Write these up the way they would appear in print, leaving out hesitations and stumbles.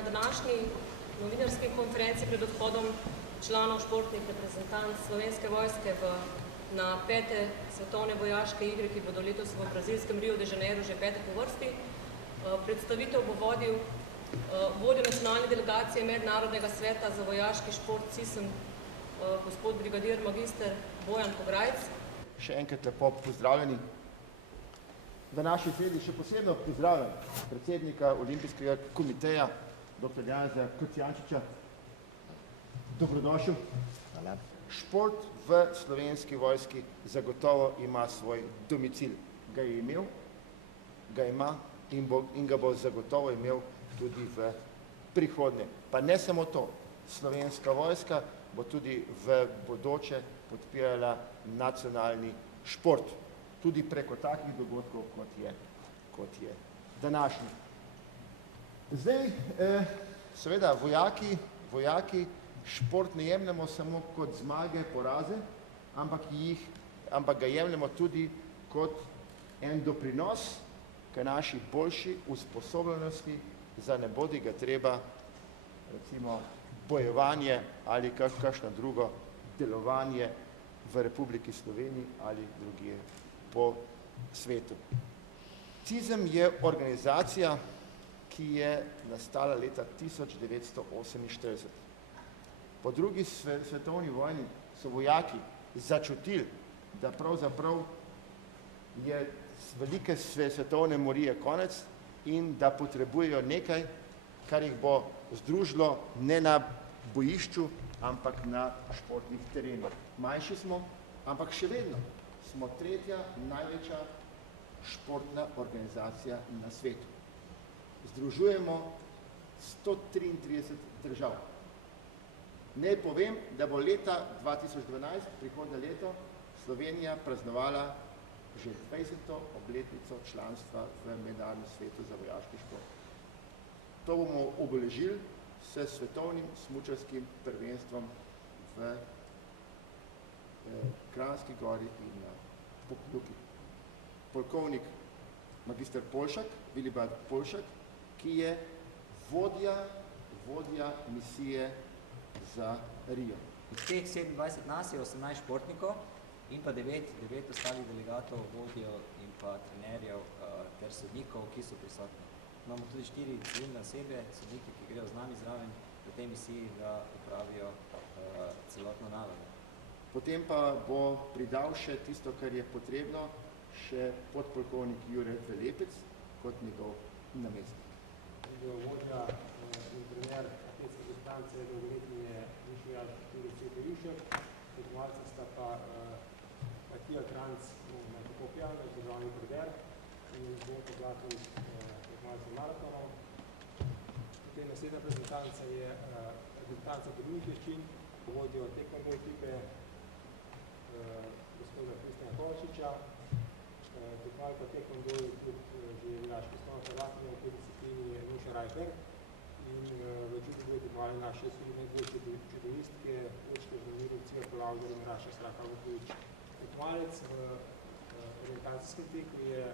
na današnji novinarski konferenci pred odhodom članov športnih reprezentanc Slovenske vojske na 5. svetovne vojaške igre, ki bodo letos v brazilskem Rio de Janeiro že 5. po vrsti. Predstavitev bo vodil vodja nacionalne delegacije Mednarodnega sveta za vojaški šport CISM, gospod brigadir magister Bojan Pograjc. Še enkrat lepo pozdravljeni. V naši sredi še posebno pozdravljam predsednika Olimpijskega komiteja, dr. Janeza Kocijančiča. Dobrodošel. Hvala. Šport v Slovenski vojski zagotovo ima svoj domicil. Ga je imel, ga ima in ga bo zagotovo imel tudi v prihodnje. Pa ne samo to, Slovenska vojska bo tudi v bodoče podpirala nacionalni šport, tudi preko takih dogodkov, kot je današnji. Zdaj, seveda, vojaki šport ne jemljemo samo kot zmage, poraze, ampak ga jemljemo tudi kot en doprinos k naši boljši usposobljenosti za ne bodi ga treba, recimo, bojevanje ali kakšno drugo delovanje v Republiki Sloveniji ali drugje po svetu. CISM je organizacija, ki je nastala leta 1948. Po drugi svetovni vojni so vojaki začutili, da pravzaprav je velike svetovne morije konec in da potrebujejo nekaj, kar jih bo združilo ne na bojišču, ampak na športnih terenih. Manjši smo, ampak še vedno smo tretja največja športna organizacija na svetu. Združujemo 133 držav. Naj povem, da bo leta 2012, prihodnje leto, Slovenija praznovala že 20. obletnico članstva v Mednarodnem svetu za vojaški šport. To bomo obeležili s svetovnim smučarskim prvenstvom v Kranjski Gori in na Pokljuki. Polkovnik magister Poljšak, Vilibald Poljšak, ki je vodja misije za Rio. Od teh 27 nas je 18 športnikov in pa 9 ostalih delegatov, vodjev in pa trenerjev ter sodnikov, ki so prisotni. Imamo tudi 4 civilne osebe, sodnike, ki grejo z nami zraven v tej misiji, da upravijo celotno nalogo. Potem pa bo pridal še tisto, kar je potrebno, še podpolkovnik Jure Velepec kot njegov namestnik. Vodja in trener atletske reprezentance dolgoletni je viševojaški Jure Cveto Jušek, tekmovalca sta pa Matija Kranjc na Kopjan, državni preder in Zvonko Blaković, tekmovalca maratonov. Potem naslednja reprezentanca je reprezentanca podružnih veščin, vodijo tekmondo ekipe gospoda Kristjana Kovačiča, tekmovalka tekmondo je tudi že vojaška osnovna prvakinja v tej disciplini je Nuša Rajper in v čutu bojo tekmovali naše najboljše čudovistke, Urška Ždemirović, Ciga Polavžar in Raša Sraka Vuković. Tekmovalec v orientacijskem teku je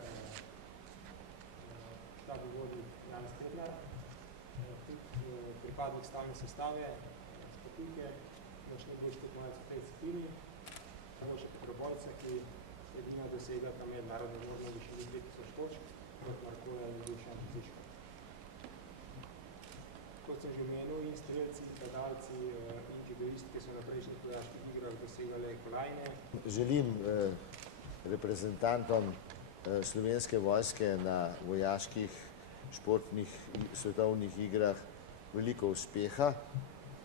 štabni vodnik Janez Tedlar, tudi pripadnik stalne sestave Spatuke, naš najboljši tekmovalec v tej disciplini, samo še Petrobojca, ki je edina dosegla ta mednarodno vodno višini 2000 točk, kot Markoja in Dušan Ciško. Kot sem že omenil, in strelci, in padalci, in judoistke so na prejšnjih vojaških igrah dosegale kolajne. Želim reprezentantom Slovenske vojske na vojaških športnih svetovnih igrah veliko uspeha,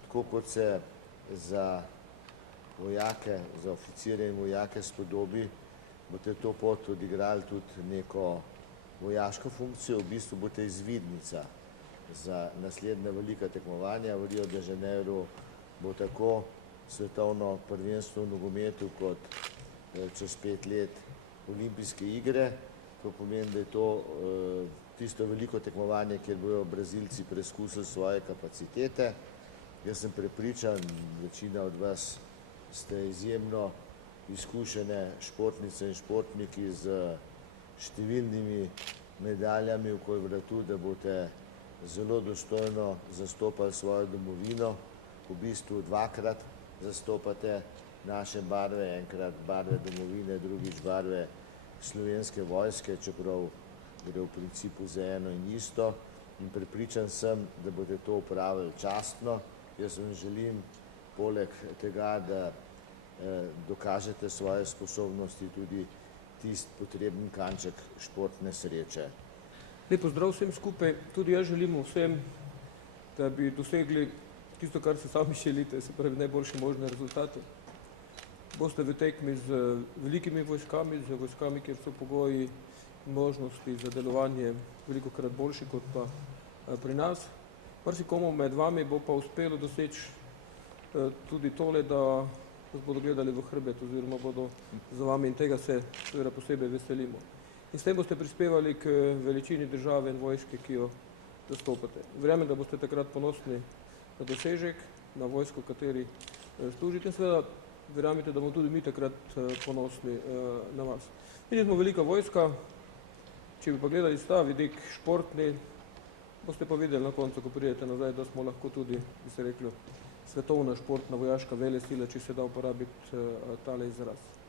tako kot se za vojake, za oficirje in vojake spodobi, boste to pot odigrali tudi neko vojaško funkcijo, v bistvu boste izvidnica za naslednja velika tekmovanja. V Rio de Janeiro bo tako svetovno prvenstvo v nogometu kot čez 5 let olimpijske igre. To pomeni, da je to tisto veliko tekmovanje, kjer bodo Brazilci preizkusili svoje kapacitete. Jaz sem prepričan, večina od vas ste izjemno izkušene športnice in športniki z številnimi medaljami okoli vratu, da boste zelo dostojno zastopali svojo domovino. V bistvu dvakrat zastopate naše barve, enkrat barve domovine, drugič barve Slovenske vojske, čeprav gre v principu za eno in isto. In prepričan sem, da boste to opravili častno. Jaz vam želim, poleg tega, da dokažete svoje sposobnosti, tudi tisti potreben kanček športne sreče. Lep pozdrav vsem skupaj. Tudi jaz želim vsem, da bi dosegli tisto, kar se sami želite, se pravi najboljše možne rezultate. Boste v tekmi z velikimi vojskami, z vojskami, kjer so pogoji in možnosti za delovanje velikokrat boljši kot pa pri nas. Marsikomu med vami bo pa uspelo doseči tudi tole, da vas bodo gledali v hrbet oziroma bodo za vami in tega se seveda posebej veselimo. In s tem boste prispevali k veličini države in vojske, ki jo zastopate. Verjamem, da boste takrat ponosni na dosežek, na vojsko, v kateri služite in seveda verjamete, da bomo tudi mi takrat ponosni na vas. Mi smo velika vojska, če bi pa gledali ta vidik športni, boste pa videli na koncu, ko pridete nazaj, da smo lahko tudi, bi se reklo, svetovna športna vojaška velesila, če se da uporabiti tale izraz.